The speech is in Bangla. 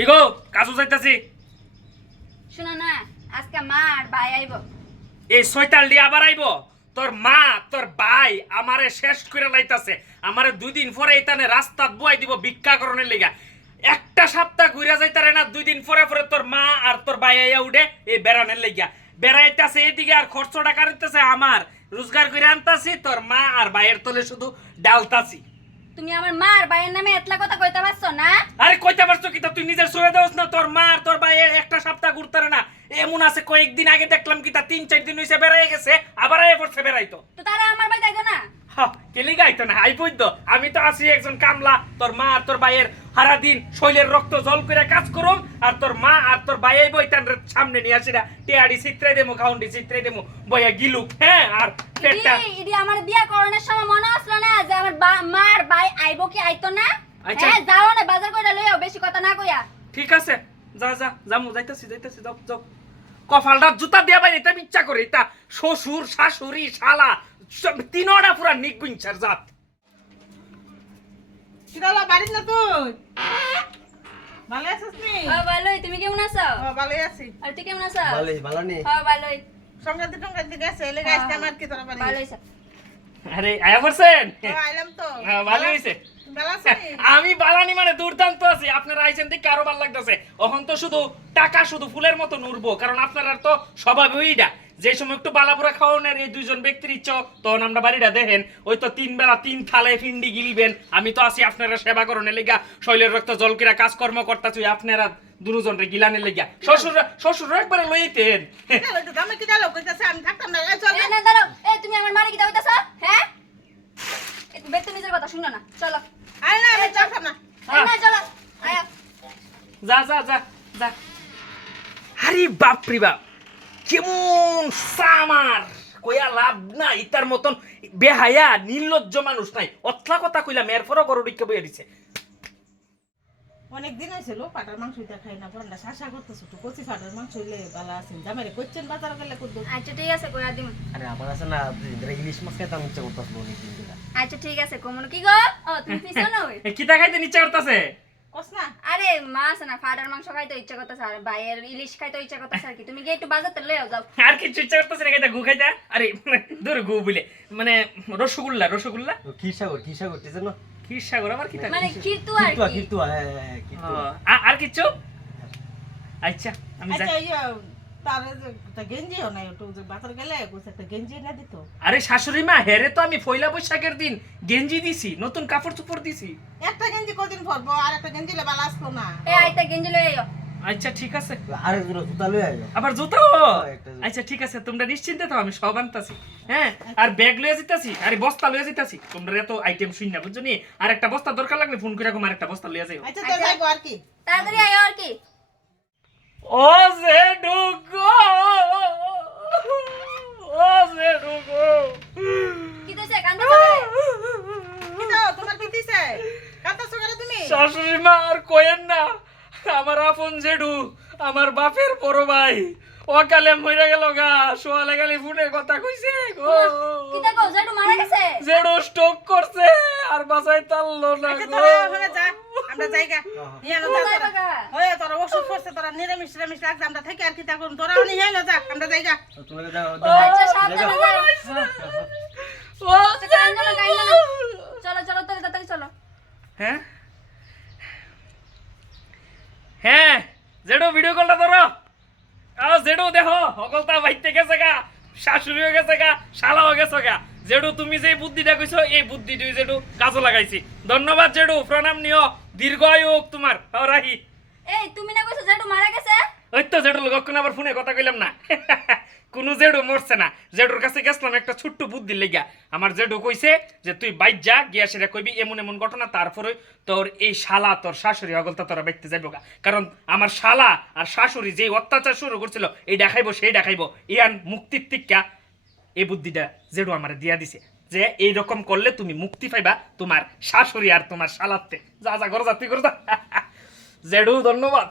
কি গো কাজু যাইতাছি। শুনো না, আজকে মা আর ভাই আইব। এই শয়তান দিয়ে আবার আইব? তোর মা তোর ভাই আমারে শেষ করে লাইতাছে। আমারে 2 দিন পরে এইখানে রাস্তাত বুয়াই দিব ভিক্ষাকরণের লিগা। একটা সপ্তাহ ঘুরে যাইতারে না, 2 দিন পরে পরে তোর মা আর তোর ভাই আইয়া উঠে এই বেড়ানের লিগা। বেড়াইতাছে এদিকে আর খরচটা কাটতেছে আমার। রোজগার করে আনতাছি, তোর মা আর ভাইয়ের তলে শুধু ডালতাছি। তুমি আমার মা আর ভাইয়ের নামে এতলা কথা কইতে পারছো না? আরে কইতে পারছো কি? তুই নিজের সরে দেওস না? তোর মা আর তোর ভাই একটা সপ্তাহ ঘুরতারে না। এমন আছে কয়েকদিন আগে দেখলাম কি তা 3-4 দিন হইছে বেড়াই গেছে, আবার আইয়া পড়ছে বেড়াইতো। তো তারা আমার ভাই যাইতো না? কেলি গাইতো না, আইবই তো। আমি তো আছি একজন কামলা। তোর মা আর তোর ভাইয়ের সারা দিন শৈলের রক্ত জল করে কাজ করুম, আর তোর মা আর তোর ভাই আইবই তার সামনে নিয়ে আসি না, টেয়াড়ি চিত্রে দেমু, খাউন্ডি চিত্রে দেমু, বইয়া গিলুক। হ্যাঁ, আর পেটটা ইডি আমার বিয়া করানোর সময় মনে আসলো না যে আমার মা আর ভাই আইবো কি আইতো না? আচ্ছা। হ্যাঁ, যাও না বাজার কইরা লইও, বেশি কথা না কইয়া। ঠিক আছে, যা যা যামু, যাইতাছি যাও যাও। কপালটা জুতা দিয়া বাইরে এটা ইচ্ছা করে। এটা শ্বশুর শাশুড়ি শালা সব তিনটা পুরা নিগুঞ্চার জাত। কিরালা বাড়ির না তুই? ভালো আছিস নি? ভালোই, তুমি কেমন আছো? ভালোই আছি। আর তুই কেমন আছো? ভালো নেই। ভালোই। সংক্রান্তি গেছে এলে গাছটা আমার কি তোরা বাড়ি? ভালোই স্যার। আরে আয়া পড়ছেন? আইলাম তো। ভালো হইছে। ভালো আছিস? আমি বালানি মানে দুর্দান্ত আছি। আপনারা আইছেন দেখে আরো ভালো লাগতেছে। এখন তো শুধু টাকা শুধু ফুলের মতো উড়বো, কারণ আপনারা তো স্বভাব ওইটা। যে সময় একটু বালাপুরা খাওয়ানোর এই 2জন ব্যক্তির ইচ্ছা, তখন আমরা বাড়িটা দেখেন ওই তো 3 বেলা 3 থালে ফিন্ডি গিলিবেন। আমি তো আছি আপনারা সেবা করণের লেগা, শৈলের রক্ত জল কিরা কাজকর্ম করতেছি আপনারা দুজনরে গিলানের লেগা। শ্বশুর একবারে লইতেন। আমি কি ডালো কইতাছে আমি থাকতাম না। এই চল এই না দাঁড়াও, এই তুমি আমার মারে কি দাওইতাছো? হ্যাঁ? এই ব্যক্তি নিজের কথা শুনো না, চলো। আই না আমি থাকতাম না। এই না চলো, আয়া। যা যা যা যা। আরে বাপ রে বাপ, কেমন সামার কইয়া লাভ নাই। তার মতন বেহায়া নির্লজ্জ মানুষ নাই। অতলা কথা কইলাম, এরপরও গরু ডিক্কা বইয়া দিছে। অনেক দিন হইছিল পাটার মাংস হইতা খাই না, বড়টা শাসা করতেছ তো কচি পাটার মাংস হইলে ভালো আছে। জামাইরে কইছেন বাজার গেলে কই দো। আচ্ছা ঠিক আছে, কইরা দিমু। আরে আমার আছে না ইলিশ মাছ খাইতে আমি ইচ্ছা করতেছিল অনেকদিন ধরে। আচ্ছা ঠিক আছে, কোমন কি গো? ও তুমি পিছনে ওই। কি তা খাইতে ইচ্ছা করতেছে? কস না? আরে মাছ না, ফাটার মাংস খাইতে ইচ্ছা করতেছে, আর ভাইয়ের ইলিশ খাইতে ইচ্ছা করতেছে আর কি। তুমি গিয়ে একটু বাজারতে লইও যাও। আর কিছু ইচ্ছা করতেছে না খাইতে? গু খাইতে? আরে দূর গু বলে মানে রসগোল্লা। তো কি সাগর কি জানো? ক্ষীর সাগর আবার কি থাকে? মানে খিরতু আর কি। কিরতুয়া হ্যাঁ কিরতুয়া। আর কিছু? আচ্ছা আমি যাই। আচ্ছা ইয়া তার একটা গেঞ্জিও নাই, একটু যে বাজার গেলে কইছে একটা গেঞ্জি না দিত। আরে শাশুড়ি মা, হেরে তো আমি পয়লা বৈশাখের দিন গেঞ্জি দিছি, নতুন কাপড় চোপড় দিছি। একটা গেঞ্জি কদিন পরবো, আর একটা গেঞ্জি লে ভালো আসলো না। এই আইতা গেঞ্জি লই আইও। আচ্ছা ঠিক আছে। আরে জুতা লই আইও। আবার জুতাও? একটা জুতা। আচ্ছা ঠিক আছে, তোমরা নিশ্চিন্তে তো, আমি সব আনতাছি। হ্যাঁ, আর ব্যাগ লইয়া যেতাছি, আরে বস্তা লইয়া যেতাছি। তোমরা এত আইটেম শুন না, বুঝছো নি? আর একটা বস্তা দরকার লাগলে ফোন করে আর একটা বস্তা লইয়া যাইও। আচ্ছা তো যাইবো আর কি। তাড়াতাড়ি আইও আর কি। ও যে ঢুকো, ও যে ঢুকো। কি কইছে কান্দা করে? কি দাও তোমার কি দিছে? কাঁদতাছো কেন তুমি? শাশুড়ি মা আর কয়েন না, আমার আপন জেঠু, আমার বাপের বড় ভাই অকালে মরে গেল গা। সোয়ালে গালি ফুটে কথা কইছে গো। কি দেখো জেঠু মারা গেছে? জেঠু স্ট্রোক করছে, আর বাঁচাই তারলো না আচ্ছা গো। তোরা ওখানে যা, আমরা যাইগা। নিয়ে আনো যা যাইবা তোরা। গা? ওই তোরা ওষুধ করছে, তোরা নিরামিষ লাগছে, আমরা থেকে আর কি তা করুন। তোরা নিয়ে আনো যা, আমরা যাইগা। তুমি যাও। আচ্ছা সাবধানে যাও। ও আচ্ছা, কান্দো না। চলো চলো তাড়াতাড়ি চলো। হ্যাঁ হ্যাঁ, জেঠু ভিডিও কলটা ধরো। জেঠু দেখো, সকলটা বাইতে গেছে গা, শাশুড়িও গেছে গা, শালাও গেছে গা। জেঠু তুমি যে বুদ্ধিটা কইছো, এই বুদ্ধিটা জেঠু কাজে লাগাইছি। ধন্যবাদ জেঠু, প্রণাম নিও, দীর্ঘ আয়ু হোক তোমার। রাহি। এই তুমি না কইছো জেঠু মারা গেছে? ওই তো জেঠু লোক আবার ফোনে কথা কইলাম না। কোনো জেঠু মরছে না। জেঠুর কাছে গেছিলাম একটা ছোট্ট বুদ্ধি লেগা। আমার জেঠু কইছে যে তুই বাইর যা, গিয়া সেটা কইবি এমন এমন ঘটনা, তারপরে তোর এই শালা তোর শাশুড়ি হগলতা তোরা বাইতে যাইব গা। কারণ আমার শালা আর শাশুড়ি যে অত্যাচার শুরু করছিল, এই দেখাইবো সেই দেখাইবো, ইয়ান মুক্তির টিক্কা এই বুদ্ধিটা জেঠু আমার দিয়া দিছে যে এইরকম করলে তুমি মুক্তি পাইবা তোমার শাশুড়ি আর তোমার শালাতে। যা যা ঘর যা, তুই ঘর যা। জেঠু ধন্যবাদ।